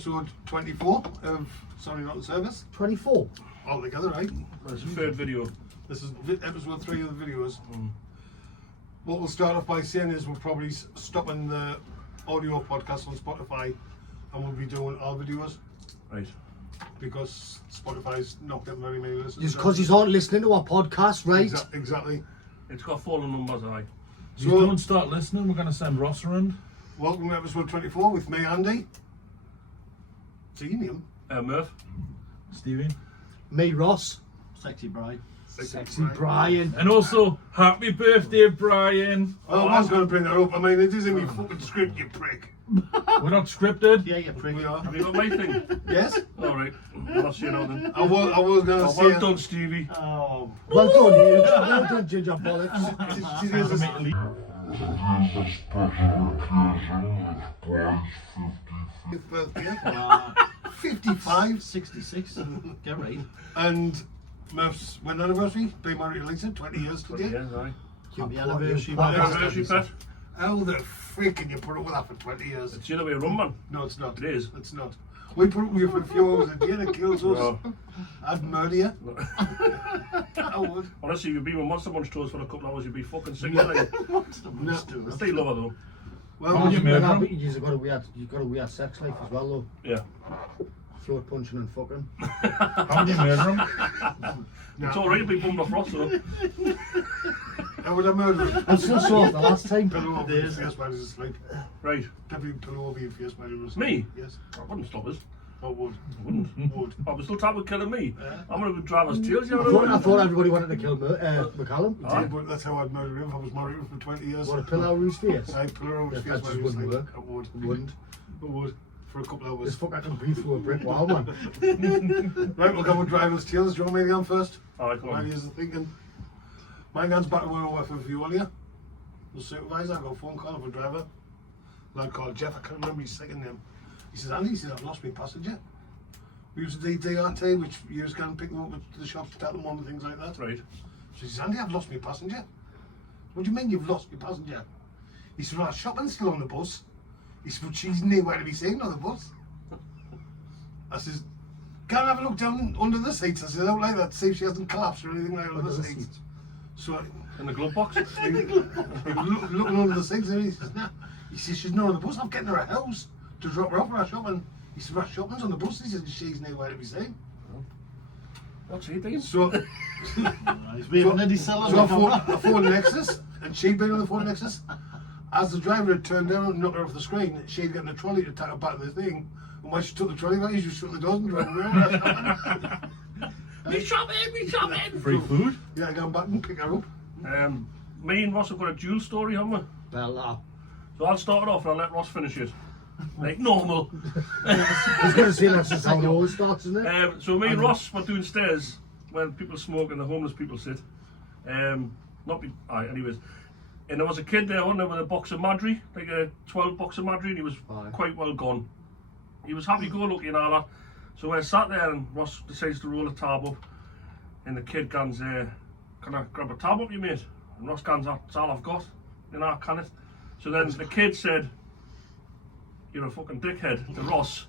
episode 24 of Sorry Not the Service. 24? Altogether, right? That's the third video. This is episode 3 of the videos. What we'll start off by saying is we're probably stopping the audio podcast on Spotify and we'll be doing our videos. Right. Because Spotify's not getting very many listeners. Just because he's aren't listening to our podcast, right? Exactly. It's got fallen numbers, aye. If you don't start listening, we're going to send Ross around. Welcome to episode 24 with me, Andy. What's your name? Murf. Stevie. Me, Ross. Sexy Bride. Sexy Brian. And also, happy birthday, Brian. Oh, I was going to bring that up. I mean, it is in my fucking script, you prick. We're not scripted. Yeah, you prick. We are. Have you got my thing? Yes? Alright. I'll see you now then. I was going to Oh, say... well done, Stevie. Oh. Well done, you. Well done, Ginger Bollocks. She does this- birthday. 55. 66. Get right. And Murf's wedding anniversary, being married to Lisa, 20 years today. Yeah, aye. Happy anniversary, Happy man. Anniversary pet. How the freak can you put up with that for 20 years? It's the other way around, man. No, it's not. It is. It's not. We put up with you for a few hours a day and it kills us. No. I'd murder you. I would. Honestly, if you've been with Monster Munch tours for a couple of hours, you'd be fucking sick. Like. No. Stay lower though. Well, Oh, you murder him? You've got a weird sex life as well, though. Yeah. Throat punching and fucking. How do you murder him? It's alright to be bummed off Ross though. how would I murder him? I'm still sore the last time. Pillow over your face while he's asleep. Right. Definitely pillow over your face while you're asleep. Me? Yes. I wouldn't stop us. I would. I wouldn't. Would. I was still talking about killing me. I'm gonna drive us tails, you I know. thought everybody wanted to kill McCallum. Aye. But that's how I'd murder him if I was married to him for 20 years. Want to pillow over his face? I'd pillow over his Yeah, face that while he just was wouldn't asleep. work. I would. Wouldn't. I would. For a couple of This hours. fuck I can breathe through a brick wall, man. Right, we'll go with driver's tales. Do you want me to go first? Alright, come Mine on. is thinking. My guns back to where I work for Veolia. The supervisor, I got a phone call of a driver. Lad called Jeff, I can't remember his second name. He says, Andy, he said, I've lost my passenger. We use the DRT, which you just can pick them up at the shops, tell them on and things like that. Right. So he says, Andy, I've lost my passenger. What do you mean you've lost your passenger? He said, well, our shopping's still on the bus. He said, but she's nowhere to be seen on the bus. I says, can't have a look down under the seats. I said, I don't like that, see if she hasn't collapsed or anything like that under the seats. So In the glove box. he was looking under the seats and he says, nah. He says, she's not on the bus, I'm getting her a house to drop her off for our shopping. He said, our shopping's on the bus. He said, she's nowhere to be seen. What's he doing? So, He's being Neddy Sellers. so I phoned Nexus, and she'd been on the phone Nexus. As the driver had turned down and knocked her off the screen, she'd gotten a trolley to take her back to the thing. And when she took the trolley back, she shut the doors and drove around. Me shopping! Free food? Yeah, I go back and pick her up. Me and Ross have got a dual story, haven't we? Well, So I'll start it off and I'll let Ross finish it. Like normal. I was going to say that's just how it always starts, isn't it? So me and Ross were doing stairs where people smoke and the homeless people sit. Anyways. And there was a kid there on there with a box of Madry, like a 12 box of Madry, and he was Aye. quite well gone. He was happy-go-lucky and all that. So we're sat there and Ross decides to roll a tab up, and the kid goes, can I grab a tab up, you mate? And Ross goes, that's all I've got. And I can it. So then the kid said, you're a fucking dickhead to Ross.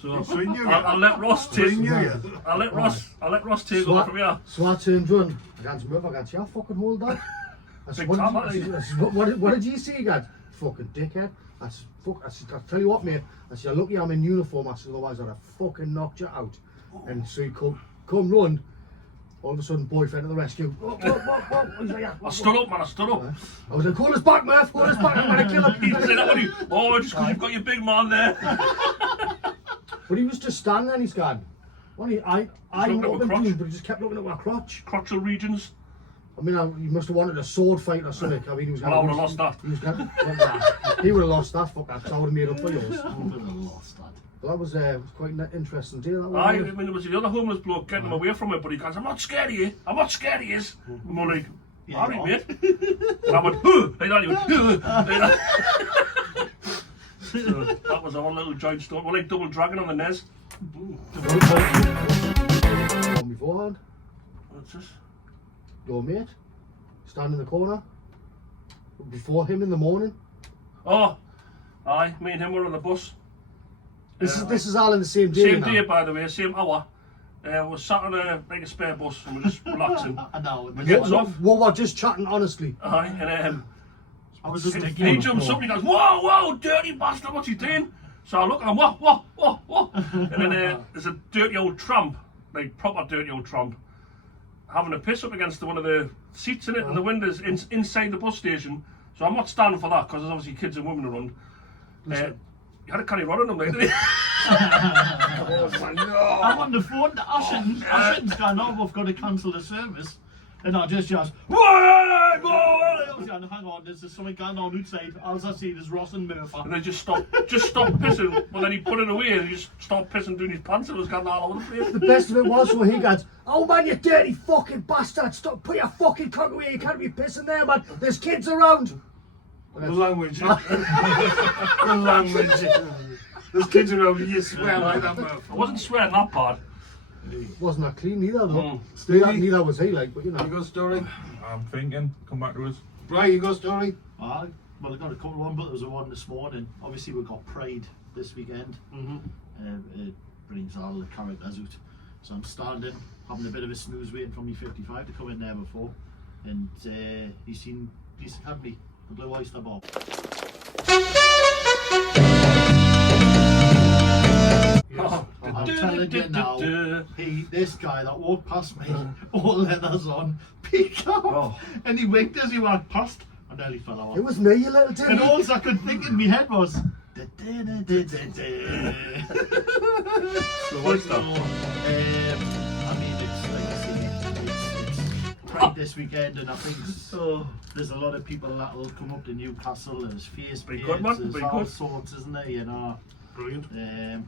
So So he knew I'll let Ross take. He knew you. I'll let Ross take over from here. So I turned round. I can't remember. I can't see. I fucking hold that. I said, Big what, time, did you, I said, what did you say, Dad? Fucking dickhead. I said, fuck. I said, I'll tell you what, mate. I said, lucky I'm in uniform. I said, otherwise I'd have fucking knocked you out. And so he come run. All of a sudden, boyfriend at the rescue. Whoa. He's like, yeah, I stood up, man. I stood up. I was like, hold us back, Murf. Hold us back. I'm gonna kill He him. said that when just because you've got your big man there. But he was just standing there and he's gone. Well, I looking at opened my crotch. him, but he just kept looking at my crotch. Crotchal regions. I mean, he must have wanted a sword fight or something. I mean, he was Well, I would have lost that. He was going he would have lost that. Fuck that. I would have made up for yours. But that was quite an interesting day. That I was, mean, it was the other homeless bloke getting him away from it, but he goes, I'm not scared of you. I'm not scared of you. And we're like, alright, mate. And I went, huh. Like that, he went, huh. Like that. So that was our little joint story. We're like double dragon on the NES. on beforehand. What's this? Your mate, stand in the corner before him in the morning. Oh, aye, me and him were on the bus. This is all in the same day. Same now. day, by the way, same hour. We're sat on a spare bus and we're just relaxing. I know. We get us off. Well, we're just chatting honestly. Aye, and I was just he jumps up and he goes, whoa, whoa, dirty bastard, what's he doing? So I look and I'm, what? And then there's a dirty old tramp, like proper dirty old tramp, having a piss up against one of the seats in it and the windows inside the bus station. So I'm not standing for that because there's obviously kids and women around. You had to carry on him, like, didn't you? I'm on the phone to Ashton's going, oh, we've got to cancel the service. And I just shout, "Why, boy?" I was going, hang on, there's something going on outside. As I see, there's Ross and Murf. And they just stopped pissing. Well, then he put it away and he just stopped pissing doing his pants and it was going all over the place. The best of it was when he goes, "Oh man, you dirty fucking bastard! Stop! Put your fucking cock away! You can't be pissing there, man. There's kids around." The language. The language. There's kids around you swear like that, man. I wasn't swearing that bad. Wasn't that clean either, though. Stevie? Neither was he, like, but you know. You got a story? I'm thinking, come back to us. Bree, you got a story? Well, I got a couple on, but there was a one this morning. Obviously, we've got Pride this weekend. It brings all the characters out. So I'm standing, having a bit of a snooze, waiting for me 55 to come in there before. And he's had me, the Blue Oyster Bar. I'm telling you now, this guy that walked past me, all leathers on, peeked out, and he winked as he walked past, and nearly fell out. It was me, you little And dirty. all I could think in my head was, So what's that? I mean, it's like I say, it's Pride this weekend, and I think there's a lot of people that will come up to Newcastle. There's face Pretty paints, good, man, there's pretty all good. sorts, isn't there? You know. Brilliant.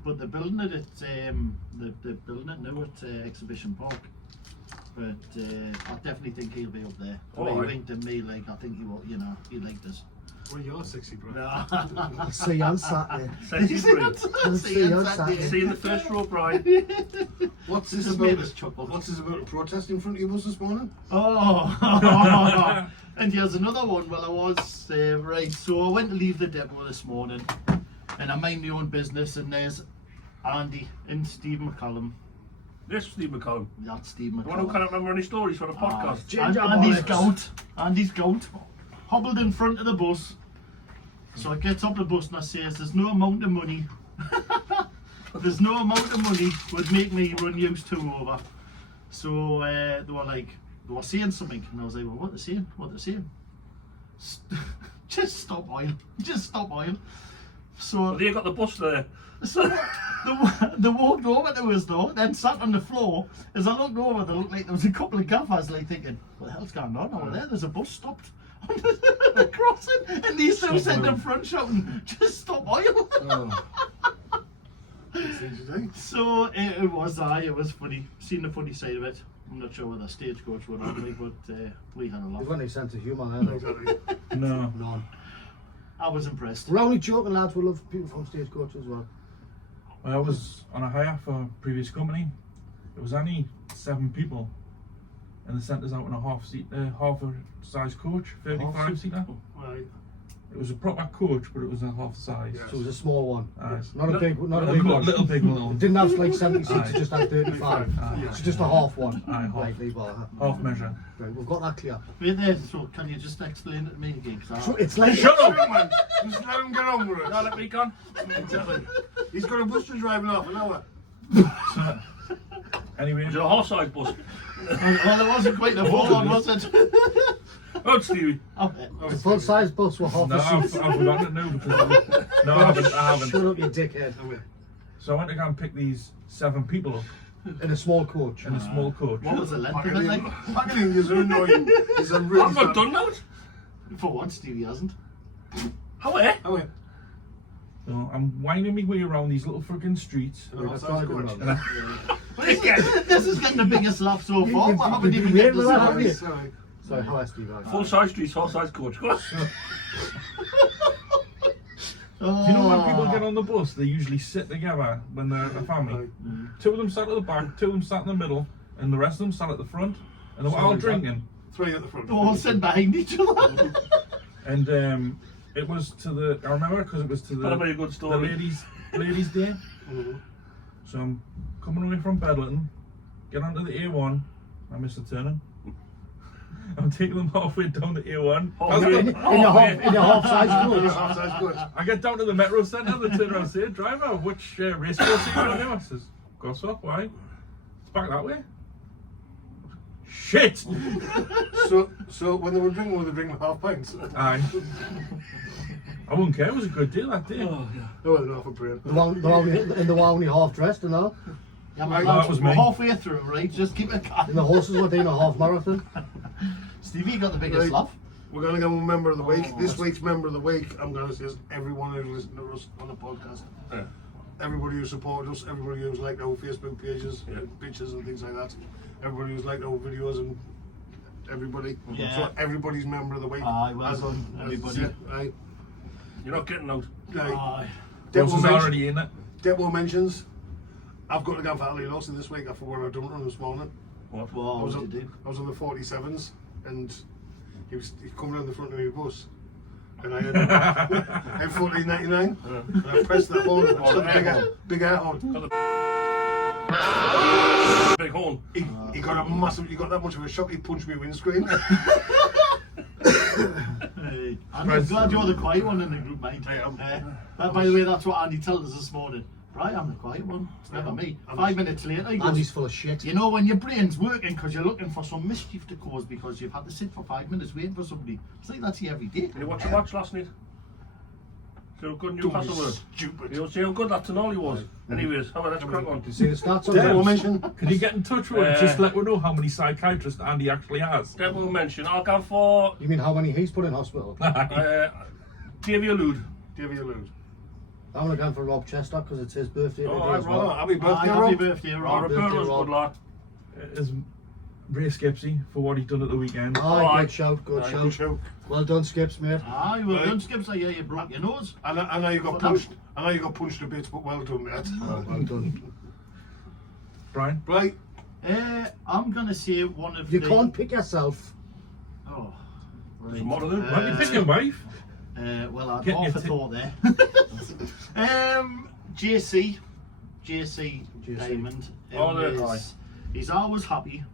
But they're building it at they're building it now at Exhibition Park. But I definitely think he'll be up there. The way he winked at me, like I think he will, you know, he liked us. Well, you're sexy, bro. I'll see you on Saturday. Sexy Bree. I'll see you on Saturday. See you in the first row, Brian. What's this Just about? made us chuckle. What's this about? A protest in front of your bus this morning? Oh, and here's another one. Well, I was right. So I went to leave the depot this morning, and I mind my own business. And there's Andy and Steve McCallum. This is Steve McCallum. That's Steve The one who McCallum. can't remember any stories for the podcast. Andy's goat hobbled in front of the bus. So I get up the bus and I says, "There's no amount of money. There's no amount of money would make me run you two over." So they were saying something, and I was like, "Well, what are they saying? What are they saying?" Just stop oil. Just stop oil. So Well, they got the bus there. So they walked over to us though, then sat on the floor. As I looked over, they looked like there was a couple of gaffers, like thinking, "What the hell's going on over there? There's a bus stopped on the crossing," and these two said in front shouting, "Just stop oil." So it was funny. Seen the funny side of it. I'm not sure whether stagecoach would have me, but we had a There's laugh. not any sense of humour there, though. No. None. I was impressed. We're only joking, lads. We love people from Stagecoach as well. I was on a hire for a previous company. There was only 7 people, and they sent us out in a half a size coach, 35 seater. Right. It was a proper coach, but it was a half size. Yeah. So it was a small one. Aye. Not a big one. Little big one. It didn't have like 76, Aye. it just had 35. Aye. It's just a half one. Aye, half. Right, leave all that. Half measure. Right, we've got that clear. Wait there, so can you just explain it to me again? 'Cause I- It's like Shut up, man. Just let him get on with it. Now let me go. Exactly. He's got a bus to drive in half an hour. So, anyway, Is it a horse-sized bus? Well, it wasn't quite a full one, was it? Oh, Stevie. the full size bus with half no, a I've seat. forgotten it now because no, I haven't. Shut up, you dickhead. So I went to go and pick these 7 people up In a small coach. in a small coach. What was the length of it like? Packing is annoying. He's a really I'm not done now. For once, Stevie hasn't. How eh? I went. So I'm winding my way around these little friggin' streets. Oh, That's sounds all I good. can And I, This is getting the biggest laugh so far. You- I haven't you- even you get the hear that, haven't you? story. Sorry. Sorry, how is Steve? Full-size streets, horse-sized coach. Go on. do you know when people get on the bus, they usually sit together when they're a family. 2 of them sat at the back, 2 of them sat in the middle, and the rest of them sat at the front. And they were all drinking. 3 at the front. They're all sitting behind each other. And it was to the, I remember because it was to That'll be a the, good the story. ladies' day. So I'm coming away from Bedlington, get onto the A1, I missed a turning. I'm taking them halfway down the A1. In the half size coach. Half-size coach. I get down to the Metro Centre, they turn around and say, driver, which race course are you on now? I says, Gosforth, why? It's back that way. Shit! So when they were drinking, half pints? Aye. I wouldn't care, it was a good day that day. Oh, yeah. No, they're not for praying. They were only half dressed and all. Yeah, Right, lads, that was we're me. halfway through, right? Just keep it calm. And the horses were doing a half marathon. Stevie, you got the biggest Right. laugh. We're going to give them member of the week. Oh, This that's- week's member of the week, I'm going to say, is everyone who's listened to us on the podcast. Yeah. Everybody who supported us, everybody who's liked our Facebook pages, Yeah. pictures and things like that. Everybody who's liked our videos and everybody. Yeah. So everybody's member of the week. Aye, well done, everybody. Aye. You're not getting out. Aye. Aye. Ross is Depot already in it. Depot mentions. I've got to go for Ali Lawson this week. I forgot I'd done run this morning. What? Well, I was, what did you do? I was on the 47s and he coming down the front of my bus. And I had 14.99. And I pressed the horn. Oh, the air horn. Big air horn. Big horn. He got a massive. He got that much of a shock. He punched me windscreen. Hey, I'm glad you're the quiet one in the group, mate. I am. By the way, that's what Andy told us this morning. Right, I'm the quiet one. It's never me. 5 minutes later, he goes, Andy's full of shit. you know when your brain's working because you're looking for some mischief to cause because you've had to sit for 5 minutes waiting for somebody. It's like that's you every day. You watch the match last night? See how good Don't Newcastle be were? stupid. You see how good that Tenali was? Anyways, how about let's crack on. You see the stats on Depot them? mention. Can you get in touch with him? Just let me know how many psychiatrists Andy actually has. Devil mention. I'll go for You mean how many he's put in hospital? Davy Allude. Davy Allude. I'm going to go for Rob Chester because it's his birthday Oh, today as right, well. Oh, happy Aye, birthday, happy Rob. birthday, Oh, Rob. Roberto's Rob. good lad. Is Ray Skipsy for what he done at the weekend. Aye, Aye. good shout, good Aye, shout. Good show. Well done, Skips, mate. Aye, well Right. done, Skips. I hear you broke your nose. I know you got Well punched. I know you got punched a bit, but well done, mate. Well done. Brian? Right. I'm gonna say one of You the... can't pick yourself. Oh, right. What are they? Why don't you pick your wife? Well, I'd Getting half your a thought there. JC Diamond. Oh, they're He's always happy.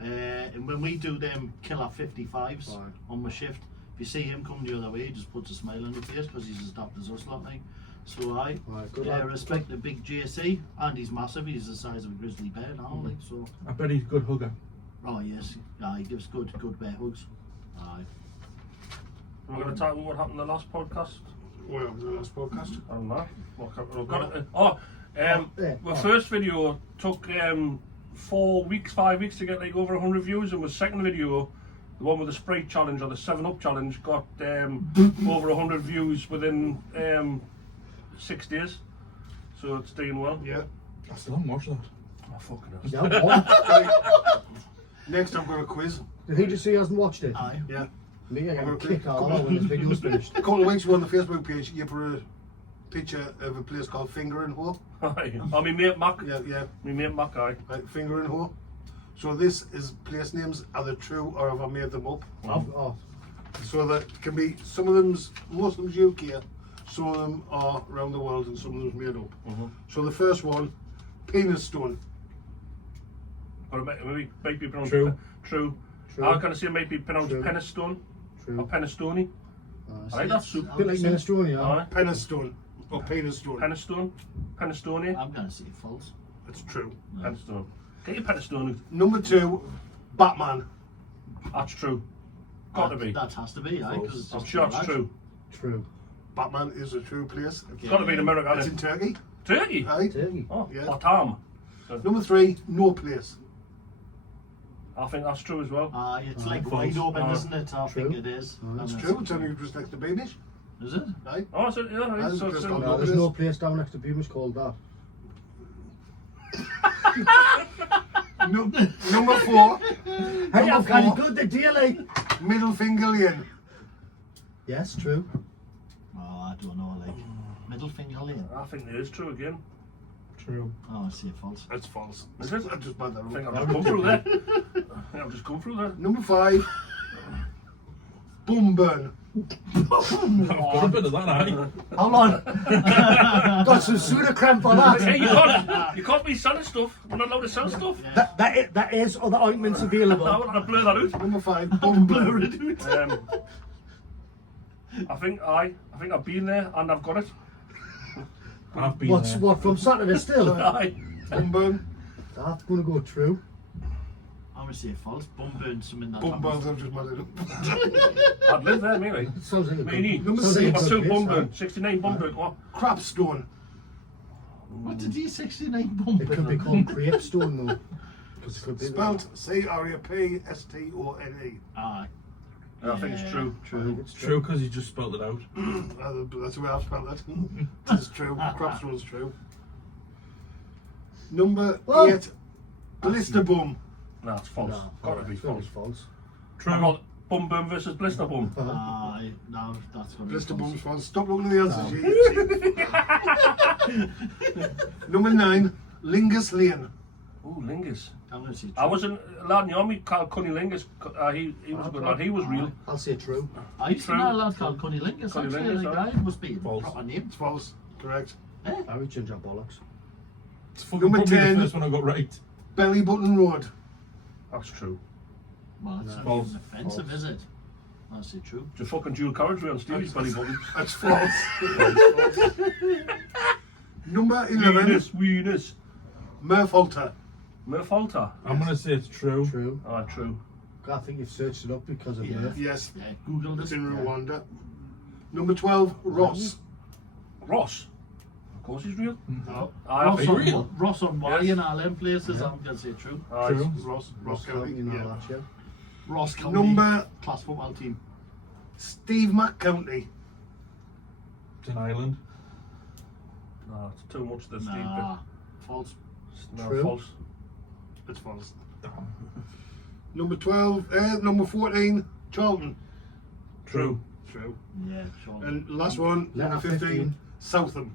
And when we do them killer 55s Aye. on my shift, if you see him come the other way, he just puts a smile on his face because he's as daft as us, lot like. So I Good lad. respect the big JC, and he's massive. He's the size of a grizzly bear now, like so. I bet he's a good hugger. Oh yes, he gives good bear hugs. Aye. We're going to talk about what happened in the last podcast. Well, the last podcast. I don't know. We've got it. Oh, yeah. my first video took 5 weeks to get like over 100 views, and my second video, the one with the Sprite challenge or the 7-Up challenge, got over 100 views within 6 days. So it's doing well. Yeah. I still haven't watched that. Oh, fucking hell. Yeah, what? Next, I've got a quiz. Did he just say he hasn't watched it? Aye. Yeah. Me, I Come got kicked on. out when this video's finished. A couple of weeks ago on the Facebook page, you put a picture of a place called Finger and Hoe. Aye. Oh, my mate Mac. Yeah. My mate Mac, aye. Right, Finger and Hoe. So this is place names. Are they true or have I made them up? Oh, So that can be, some of them's, most of them's UK, some of them are around the world and some of them's made up. So the first one, penis stone. Or it might be pronounced True. True. True. I was going to say it might be pronounced True. Penistone or true. Penistone. See, Aye, that's soup. A bit like minestrone, yeah. Aye. Penis stone. Or penis stone. Penistone. Penistone. I'm gonna say false. It's true. Penistone. Get your Penistone out. Number 2, Batman. That's true. Got to be. That has to be, aye. 'cause I'm just sure it's right. true. True. Batman is a true place. It's got to be in America, It's isn't in it? Turkey. Turkey. Right? Turkey. Oh, Yeah. Batam. Number 3, no place. I think that's true as well. Aye, it's Aye, like false. wide open, Aye. isn't it? I True. think it is. That's And true. It's only just next to Beamish. Is it? Right? Oh, so, yeah, right. That's So, just so, called- No, there's no place down next to Beamish called that. No, number 4, Hey, Number I've got 4, good the daily. Middle Finger Lane. Yes, true. Oh, I don't know, like middle finger lane. I think it is true again. True. Oh, I say false. That's false. Is it? I just made that I think up. I've just come through there. I think I've just come through there. Number 5, Bum burn. I've got a bit of that, eh? How long? Got some soda cramp for that. Hey, you can't be selling stuff. We're not allowed to sell stuff. That is other ointments available. I want to blur that out. Number 5, bum Blur burn. it out. I think I've been there and I've got it. I've been What's there. what from Saturday still? Aye. Bum burn. I'm gonna go true. I'm gonna say false. Bum burn something that Bum happens. burns, I've just made it up. I'd live there, maybe. Sounds like a Me good. Number sounds like a six. good Two place, bum huh? burn, 69 bum burn. What? Crap stone. What did he 69 bum It could be burn? called grape stone though. 'Cause it could be Spelt C-R-A-P-S-T-O-N-E. Aye. I think it's true. I think it's True, because you just spelt it out. That's the way I've spelled it. It's true. Crap stone's true. Number Oh. 8, blister bum. No, it's false. No, Got to be false. false. I've True. got bum burn versus blister bum. Aye. No, that's gonna be Blister false. bum's false. Stop looking at the answers. Number 9, Lingus Lane. Ooh, Lingus. I'm gonna say true. I wasn't a lad in the army called Cunny Lingus. He was a good lad. He was real. I'll say true. I used to True. know a lad called Connie Lingus. Connie Actually, Lingus, the aye. guy must be a False. proper name. It's false. Correct. Harry Ginger bollocks. It's fucking Number probably 10. the first one I got right. Belly Button Road. That's true. Well, it's not False. even offensive, is it? I'll say true. It's a fucking dual carriageway on Stevie's belly button. That's false. That's false. Number 11, Weenus. Murf Halter. Murf Halter. I'm gonna say it's true. True. Ah, true. I think you've searched it up because of Yeah. Murf. Yes, Yeah, Google it's this. in Rwanda. Number 12, Ross. Ross. Of course he's real. Oh, Aye, Ross I Are think- you real? on, Ross on Y Yes. and all them places, I'm gonna say true. Aye, True. Ross County. You know Yeah. that shit. Ross County Number class football team. Steve Mac County. It's an island. No, it's too much the Steve Nah, false. bit. No, True. false. It's false. Damn. Number 12, number 14, Charlton. True. True. Yeah, sure. And last one, number Letter 15, 15. Southam.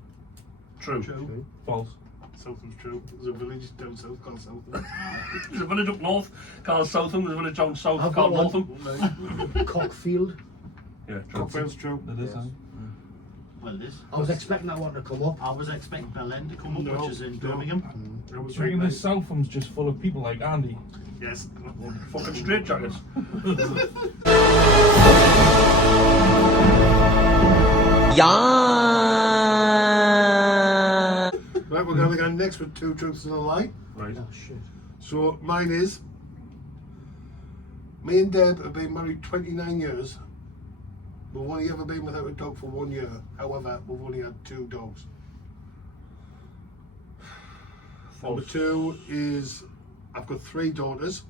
True. True. False. Southam's true. There's a village down south called Southam. There's a village up north called Southam. There's a village down south I've called got one. Northam. Cockfield. Yeah, true. Cockfield's true. That is. Yes. Well, this. I was expecting that one to come up. I was expecting Belen to come up, No, which is in no. Birmingham. That was Do you reckon right. this Southam's just full of people like Andy? Yes. Fucking straight jackets. Right, we're going to go next with 2 truths and a lie. Right. Oh shit. So mine is, me and Deb have been married 29 years. We've only ever been without a dog for 1 year. However, we've only had 2 dogs. Number False. 2 is, I've got 3 daughters.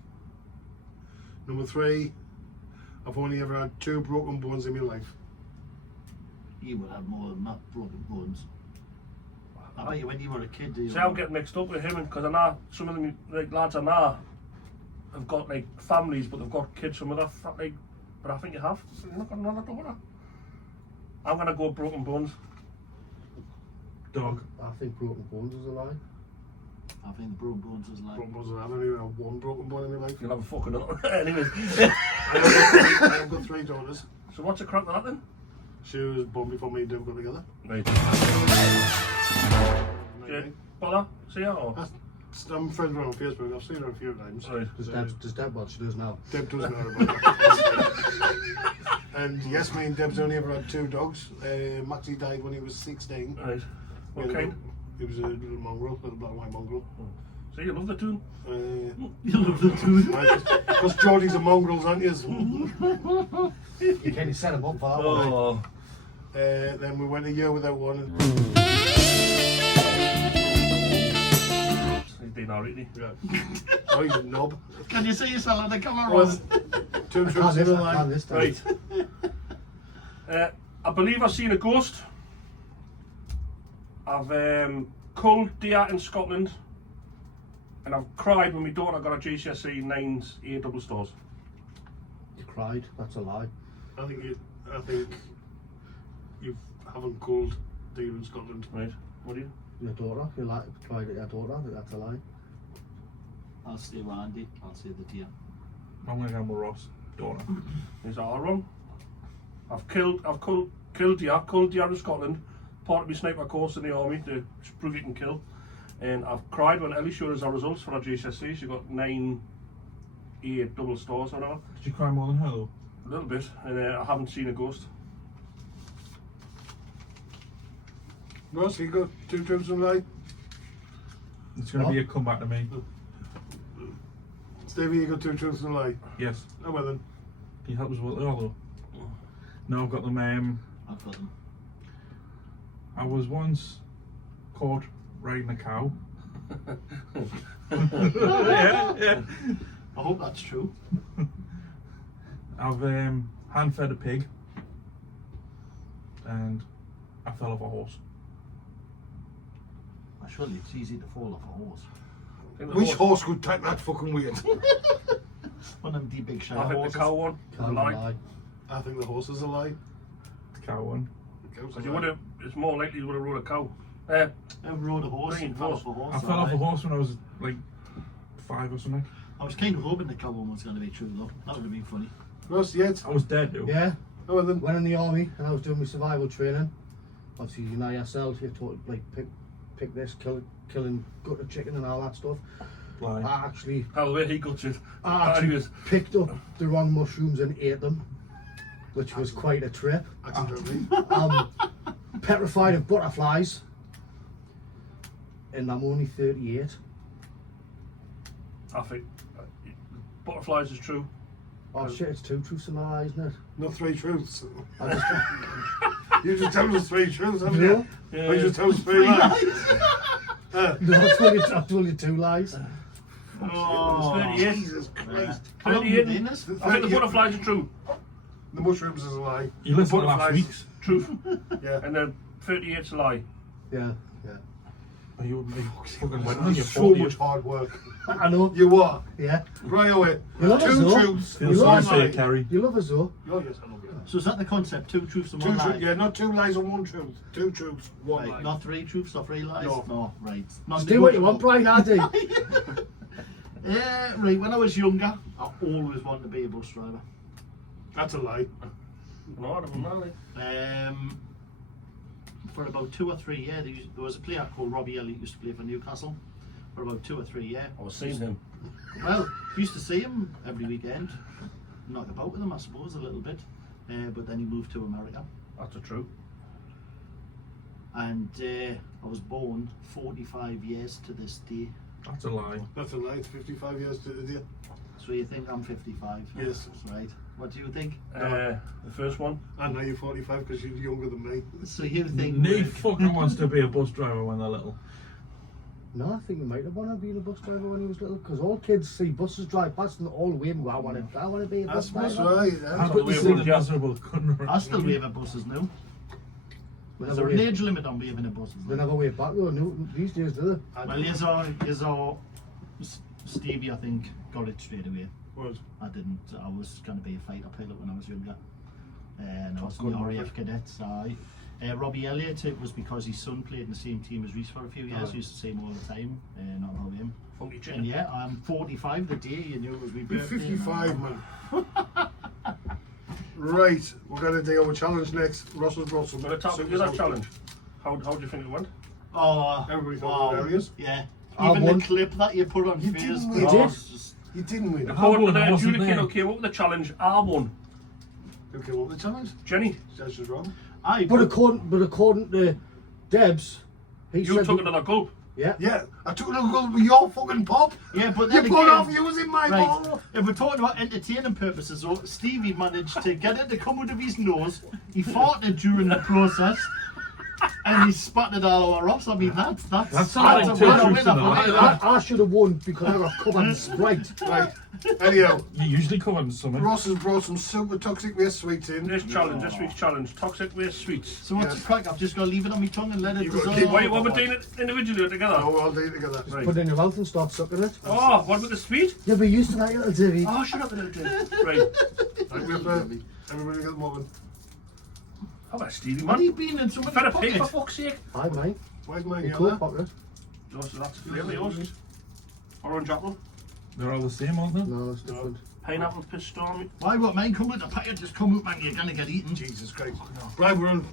Number 3, I've only ever had 2 broken bones in my life. You would have more than that broken bones. I bet you when you were a kid, you See, I'm getting mixed up with him because I know some of them like lads I know have got like families, but they've got kids from other like. But I think you have. So you're not got another daughter. I'm gonna go broken bones. Dog. I think broken bones is a lie. I think broken bones is like. Broken bones, I've only had 1 broken bone in my life. You'll have a fucking other. Anyways. I've got 3 daughters. So what's the crack with that then? She was born before me and Deb got together. Right. Yeah. Bother? See ya or? I'm friends with her on Facebook. I've seen her a few times. Right. Does Deb what she does now? Deb does know about that. And yes, me and Deb's only ever had 2 dogs. Maxie died when he was 16. Right. What kind? He was a little mongrel, little black and white mongrel. See, you love the tune. You love the tune. Because Geordie's are mongrels, aren't you? You can't set him up for that one. Oh. Then we went a year without one. And, He's been alright, isn't he? yeah. Oh, he's a knob. Can you see yourself on the camera? Was Ross? 2 I truths can't in this, a I lie. can't this time. Right. I believe I've seen a ghost. I've culled deer in Scotland, and I've cried when my daughter got a GCSE 9's A double stars. You cried. That's a lie. I think you haven't called deer in Scotland. Right. What do you? Your daughter. You like cried at your daughter. I think that's a lie. I'll stay with Andy. I'll say the deer. I'm gonna go with Ross. Daughter. Is that all wrong? I've killed deer in Scotland, part of my sniper course in the army to prove you can kill. And I've cried when Ellie showed us our results for our GCSE. She got 9 A double stars or whatever. Did you cry more than her though? A little bit, and I haven't seen a ghost. Ross, you got 2 truths and a lie? It's going to be a comeback to me. Stevie, you got 2 truths and a lie? Yes. Oh well then. Can you help us with it all though? No, I've got them. I've got them. I was once caught riding a cow. yeah. I hope that's true. I've hand fed a pig. And I fell off a horse. Surely it's easy to fall off a horse. Which horse could take that fucking weight? One of them deep big I shire think horses. the cow one. Can't Lie. lie. I think the horse is a lie. The cow one. The cow's a Because you lie. would have, it's more likely you would have rode a cow. I rode a horse Green and fell horse. off a horse. I fell off a aye. horse when I was like 5 or something. I was kind of hoping the cow one was going to be true though. That would have been funny. Ross, yet? I was dead though. Yeah, Oh well then. when in the army and I was doing my survival training, obviously you know yourself, you're taught like pick this, killing gut of chicken and all that stuff. Lie. I actually How the way he got it. I actually Anyways, picked up the wrong mushrooms and ate them, which was quite a trip. Accidentally. Petrified of butterflies, and I'm only 38. I think butterflies is true. Oh shit, it's 2 truths and a lie, isn't it? Not 3 truths. I just, You just told us 3 truths, haven't No. you? Or you just told us 3 lies. no, I told you 2 lies. Oh, 38. Jesus Christ. How long have you 38. been this? I think the butterflies are true. The mushrooms is a lie. You listened to last Butterflies week's. truth. Yeah. And then 38's a lie. Yeah. Oh, you would be fucking went on your So 40th. much hard work. I know. You what? Yeah. Right away. You love us 2 though. truths. Feel You sorry love for you, lie. Kerry. You love us though. Oh yes, I love you. So is that the concept? 2 truths and 2 1 lie? truths. Yeah, not 2 lies and 1 truth. 2 truths, 1 lie. Right, not 3 truths or 3 lies? No. Right. Just do what you want, Brian. I do. Right, when I was younger, I always wanted to be a bus driver. That's a lie. No, I don't know. For about 2 or 3 years, there was a player called Robbie Elliott who used to play for Newcastle. For about 2 or 3 years. I was seeing him. Well, used to see him every weekend. Knock about with him, I suppose, a little bit. But then he moved to America. That's a true. And I was born 45 years to this day. That's a lie. That's a lie. It's 55 years to the day. So you think I'm 55? Yes. That's right. What do you think? The first one. And now you're 45 because you're younger than me. So you think... Nate fucking wants to be a bus driver when they're little. No, I think he might have wanted to be a bus driver when he was little, because all kids see buses drive past and all wave. I want to be a bus That's driver. right. How That's could the you way see it the works, miserable couldn't I still wave at buses now. They Is never there an wave, age limit on waving at buses? they never wave back though. No, these days, do they? Well, here's our Stevie, I think, got it straight away. Was. I didn't. I was going to be a fighter pilot when I was younger. And I was in Good the work. RAF cadets. Robbie Elliott, it was because his son played in the same team as Reese for a few years. Oh. I used to see him all the time, not about him. Funky And chicken. yeah, I'm 45 the day you knew it was my You're birthday. 55, man. Right, we're going to do our challenge next. Russell's brought some. But let's have that challenge. How do you think it went? Oh, Everybody thought wow. it was. Yeah. I Even won. the clip that you put on You Facebook. didn't You win. did? it's just- You didn't win. According to the I wasn't adjudicator there. who came up with the challenge, I won. Who came up with the challenge? Jenny, That's just wrong. Aye, But according to Debs, he you said took another gulp. yeah. Yeah, I took a look with your fucking pop. yeah, but You then put again, off using my right, ball. if we're talking about entertaining purposes, so Stevie managed to get it to come out of his nose. He farted during the process, and he spat it all over us. I mean, that's That's a like winner two for truths me, and a lie. that. I should have won because I got covered in Sprite. Right. Anyhow, You usually cover in summer. Ross has brought some super toxic waste sweets in. This week's challenge, toxic waste sweets. So what's Yes. the crack? I've just got to leave it on my tongue and let it You've got to dissolve. keep- Why what we're doing it individually or together? Oh, I'll do it together. Right. Put it in your mouth and start sucking it. Oh, what about the sweet? You'll be used to that, little Divvy. Oh, shut up a little bit. Right. Right, we have everybody get the moment. How about Stevie, What have you man? been in so Fed a many pig for pockets? fuck's sake. Hi, mate. Where's mine Your yellow? coat pocket. Yours, that's the flavour, yours. Orange apple. They're all the same, aren't they? No, it's different. Pineapple pastrami. Why won't mine come with the packet? Just come out, man. You're gonna get eaten. Jesus Christ. Right, we're on.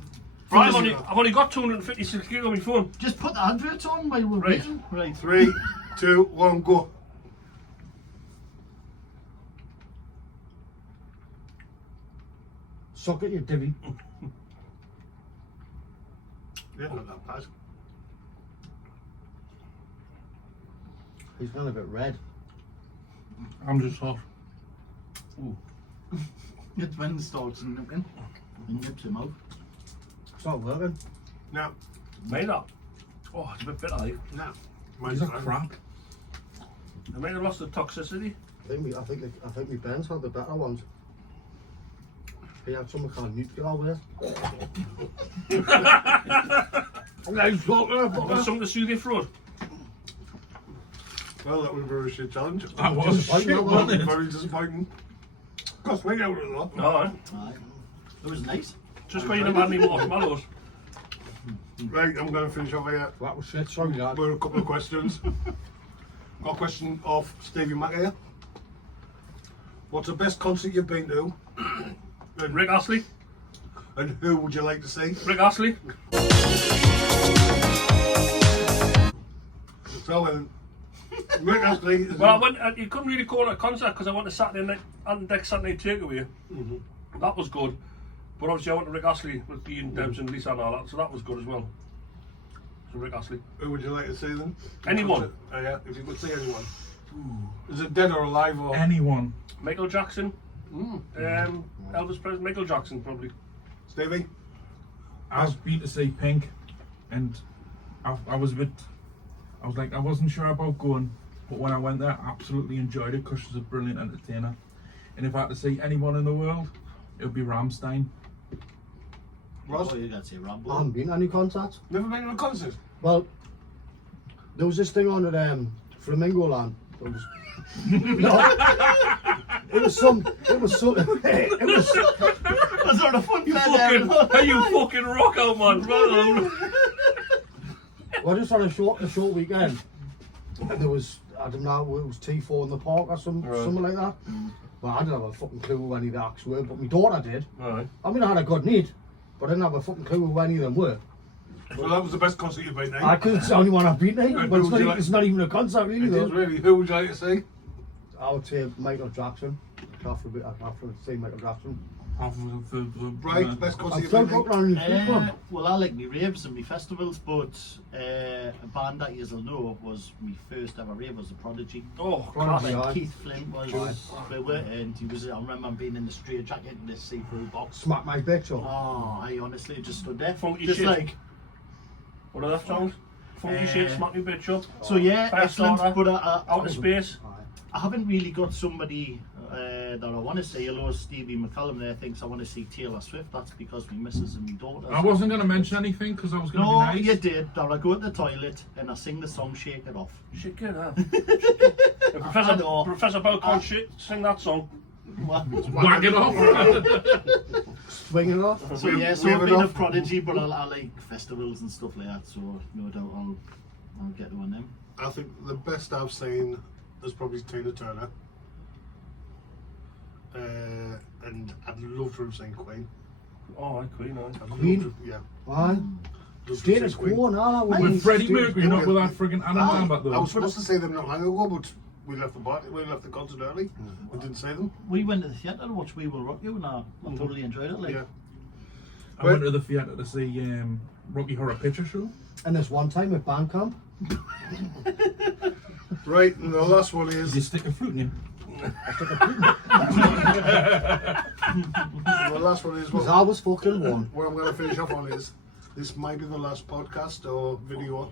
Right, I've only got 256 gig on my phone. Just put the adverts on while we're Right. waiting. Right. 3, 2, 1, go. Suck it, you divvy. Yeah, not that bad. He's gone a bit red. I'm just hot. It's when it starts looking. And nips him out. It's not working. Now, Made up. Oh, it's a bit bitter, like. now. Is that crap? I might have lost the toxicity. I think my Ben's had the better ones. He had something called nuclear there. Nice Got something to soothe your throat. Well, that was a very shit challenge. That was shit, wasn't it? Very disappointing. Got swing out of it though. Alright. Aye. It was nice. Just got you to have me marshmallows. Right, I'm going to finish off here. That was shit, sorry lad. With a couple of questions. Got a question of Stevie Mac here. What's the best concert you've been to? Rick Astley. And who would you like to see? Rick Astley. So, Rick Astley is Well, I went. You couldn't really call it a concert because I went to Saturday night, Anticlimax Saturday takeaway. That was good. But obviously I went to Rick Astley with Ian Debs and Lisa and all that, so that was good as well. So Rick Astley. Who would you like to see then? Anyone. Oh yeah, if you could see anyone. Is it dead or alive or? Anyone. Michael Jackson. Elvis Presley. Michael Jackson probably. Stevie? I've been to see Pink, and I was a bit. I was like, I wasn't sure about going, but when I went there, I absolutely enjoyed it because she's a brilliant entertainer. And if I had to see anyone in the world, it would be Rammstein. Ross? Oh, you got to say Rambo. I haven't been to any concerts. Never been to a concert? Well, there was this thing on at Flamingo Land. There was, no, it was some. It was. Was there a fun You fair there? fucking, hey, you fucking rock out, man. Well done. Well, just on a short weekend. There was, I don't know, it was T4 in the park or something like that. Well, I didn't have a fucking clue who any of the acts were, but my daughter did. Alright. I mean, I had a good need, but I didn't have a fucking clue who any of them were. So that was the best concert you've been to? Because it's the only one I've been to, And but who would you like- it's not even a concert really It is though. really. Who would you like to see? I would say Michael Jackson. I'd have to say Michael Jackson. Right, best concert I'm you've still been to? looking on the one. Well, I like me raves and me festivals, but a band that you'll know was my first ever rave was The Prodigy. Oh, Prodigy, classic. aye. Keith Flint was we were, and he was. I remember being in the straight jacket in this see-through box. Smack my bitch up. Oh, I honestly just stood there, Funky just shit. like. What are that songs? Funky shit, smack me bitch up. So yeah, Fire excellent. starter. But Out of space. I haven't really got somebody that I want to see. Although Stevie McCallum there thinks I want to see Taylor Swift. That's because my missus and my daughter. I wasn't going to mention anything because I was going to No, be nice. you did. That I go to the toilet and I sing the song "Shake It Off." Shit good, huh? I know. Professor Balcon shit, sing that song. Whack it off. Swing it off. So yeah, so we I've have been a enough. prodigy, but I like festivals and stuff like that. So no doubt I'll get to one of them. I think the best I've seen is probably Tina Turner. And I'd love to have seen Queen. Oh, I Queen, aye. I'd Queen? love to, yeah. Aye. love to have Status seen Queen. quo and all that. With Freddie Mercury, Yeah, not with yeah. that friggin' Anna Lambert I though. was supposed to see them not long ago, but we left the party, we left the concert early. We didn't see them. We went to the theatre to watch We Will Rock You, and I totally enjoyed it. Like, Yeah. I went to the theatre to see Rocky Horror Picture Show. And this one time at band camp, Right, and the last one Did you is stick a fruit in him? because I was fucking one. what I'm going to finish off on is this might be the last podcast or video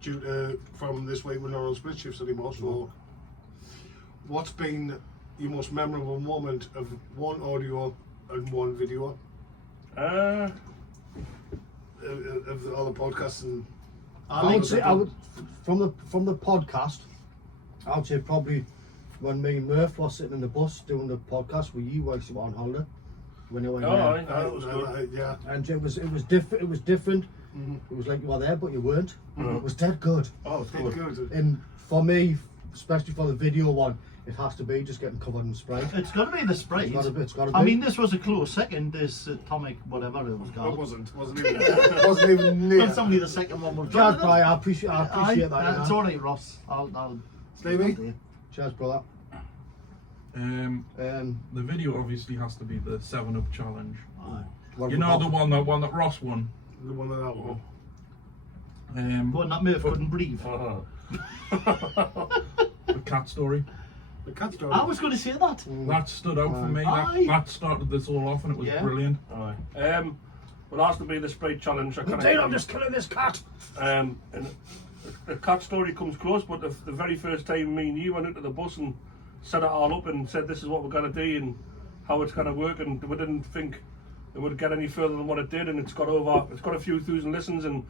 due to from this week we're not on split shifts anymore. So, what's been your most memorable moment of one audio and one video of all the podcasts? And I would say from the podcast, I would say probably when me and Murf was sitting in the bus doing the podcast with you whilst you were on holiday when you were Oh, there. aye, that was good. yeah, And it was different. It was different. It was like you were there but you weren't. It was dead good. Oh, it's good. good. Good. And for me, especially for the video one, it has to be just getting covered in Sprite. It's got to be the Sprite. It's got to be. I mean, this was a close second. This atomic, whatever it was It called. wasn't even near. That's only the second one we've Cheers, done. Bri, I appreciate that. You It's know. alright, Ross. I'll Stevie? Cheers, brother. The video obviously has to be the 7-Up challenge. What You about know the one that Ross won. The one that I won. Go on, that Murf couldn't breathe. The cat story. The cat story. I was going to say that. That stood out for me. That started this all off, and it was Yeah. brilliant. Aye. Well, it has to be the Sprite challenge. I Dude, kinda- I'm just killing this cat. And the cat story comes close, but the very first time me and you went into the bus and set it all up and said this is what we're going to do and how it's going to work, and we didn't think it would get any further than what it did, and it's got a few thousand listens, and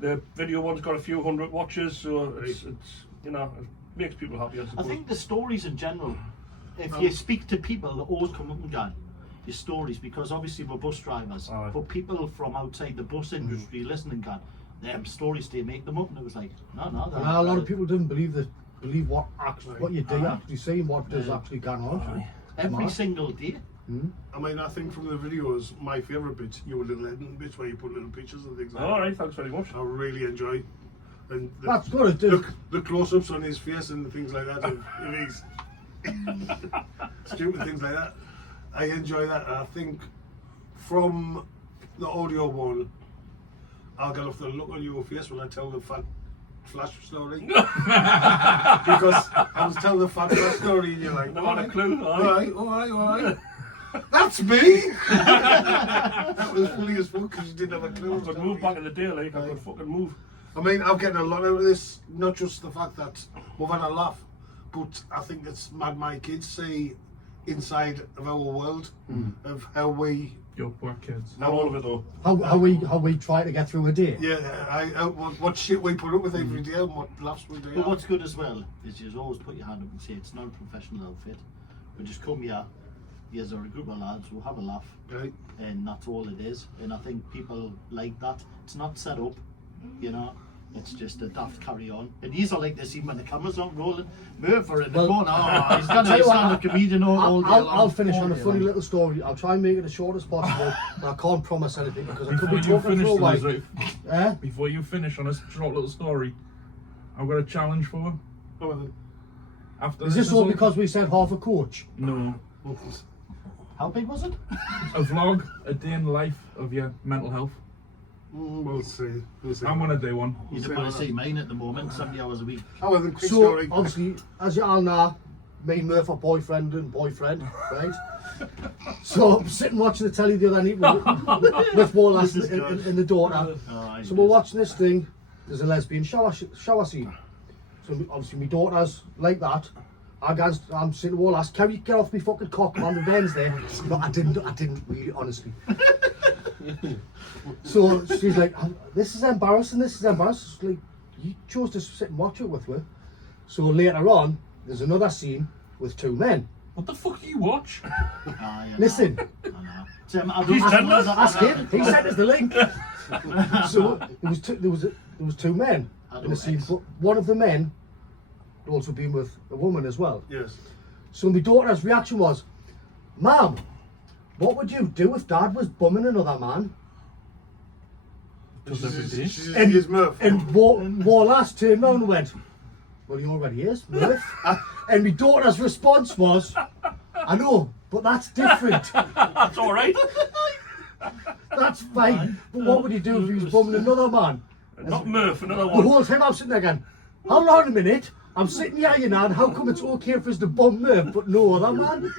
the video one's got a few hundred watches, so it's you know, it makes people happy, I I suppose. think the stories in general, if you speak to people that always come up and go, your stories, because obviously we're bus drivers, Aye. but people from outside the bus industry listening going, them stories, do you make them up? And it was like, no, And a lot of people didn't believe what you do Aye. actually see and what does actually go on. every Mad. single day. I mean, I think from the videos, my favourite bit, your little editing bits where you put little pictures and things like that. Alright, thanks very much. I really enjoy. And That's good. It look, the close-ups on his face and things like that, of his stupid things like that. I enjoy that. And I think from the audio one, I'll get off the look on your face when I tell the fat flash story. Because I was telling the fat flash story and you're like, No had a clue. all right. That's me! That was funny as fuck because you didn't have a clue. I could move back in the day, like, I could fucking move. I mean, I'm getting a lot out of this, not just the fact that we've had a laugh, but I think it's mad my kids see inside of our world, of how we, Your poor kids. Not all of it though. how we try to get through a day. what shit we put up with every day and what laughs we do. But what's good as well is you always put your hand up and say it's not a professional outfit. We just come here, yes, are a group of lads who have a laugh, Right. and that's all it is. And I think people like that. It's not set up, you know. It's just a daft carry on. And these are like this even when the camera's not rolling. Murf in the Well, corner, he's gonna tell be you what, stand-up comedian all day long. I'll finish on a All day funny long. little story. I'll try and make it as short as possible, but I can't promise anything because I could be Before you talking finish, for a while. Liz, Eh? before you finish on a short little story, I've got a challenge for you. Oh, well, After Is this all because we said half a coach? No. How big was it? A vlog, a day in the life of your mental health. we'll see. I'm gonna do one. You don't want to see mine at the moment, 70 hours a week. Oh, well, then quick So story. obviously, as you all know, me and Murf are boyfriend and boyfriend, right? So I'm sitting watching the telly the other night with Wallace This is and the daughter. So we're watching this thing. There's a lesbian shower scene. So obviously my daughter's like that. I'm sitting with Wallace. Can you get off me fucking cock, man? The Ben's there. No, I didn't really, honestly. So she's like, this is embarrassing. It's like, you chose to sit and watch it with her. So later on, there's another scene with two men. What the fuck do you watch? Listen, ask him. He sent us the link. So there was two men in the scene, but one of the men had also been with a woman as well. Yes. So my daughter's reaction was, "Mum, what would you do if Dad was bumming another man?" Does every day. And- Here's Murf. And Wallace turned round and went, "Well, he already is, Murf." And my daughter's response was, "I know, but that's different. That's alright. That's fine. But what would he do if he was bumming another man?" Not Murf, another The one. whole time I'm sitting there going, "Hold on a minute. I'm sitting here, you know, and how come it's okay for us to bum Murf, but no other man?"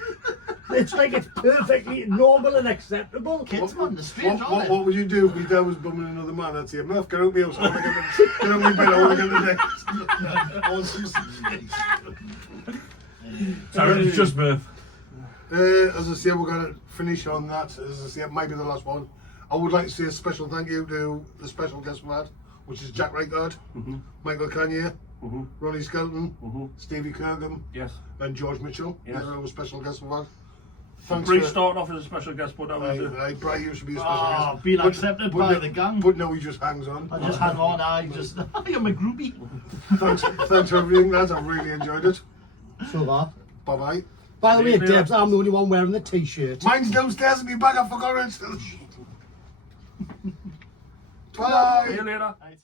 It's like it's perfectly normal and acceptable. Kids on the street, What would you do if your dad was bumming another man? I'd say, Murf, get out of my house. I want to get out of my bed. I want to get the next. Sorry, it's just Murf. As I say, we're going to finish on that. As I say, it might be the last one. I would like to say a special thank you to the special guest we had, which is Jack Reichard, Michael Kanye, Ronnie Skelton, Stevie Kirkham, Yes. and George Mitchell. Yes. They're our special guests we had. Thanks Bree for... started off as a special guest, but that was Bree used to be a special guest. being accepted by the gang. But now he just hangs on. I just hang on, I'm a groupie. Thanks for everything, lads. I really enjoyed it. So that. Bye bye. By the way, See you later. Debs, I'm the only one wearing the t-shirt. Mine's downstairs in my bag. I forgot it. See Bye. you later. Right.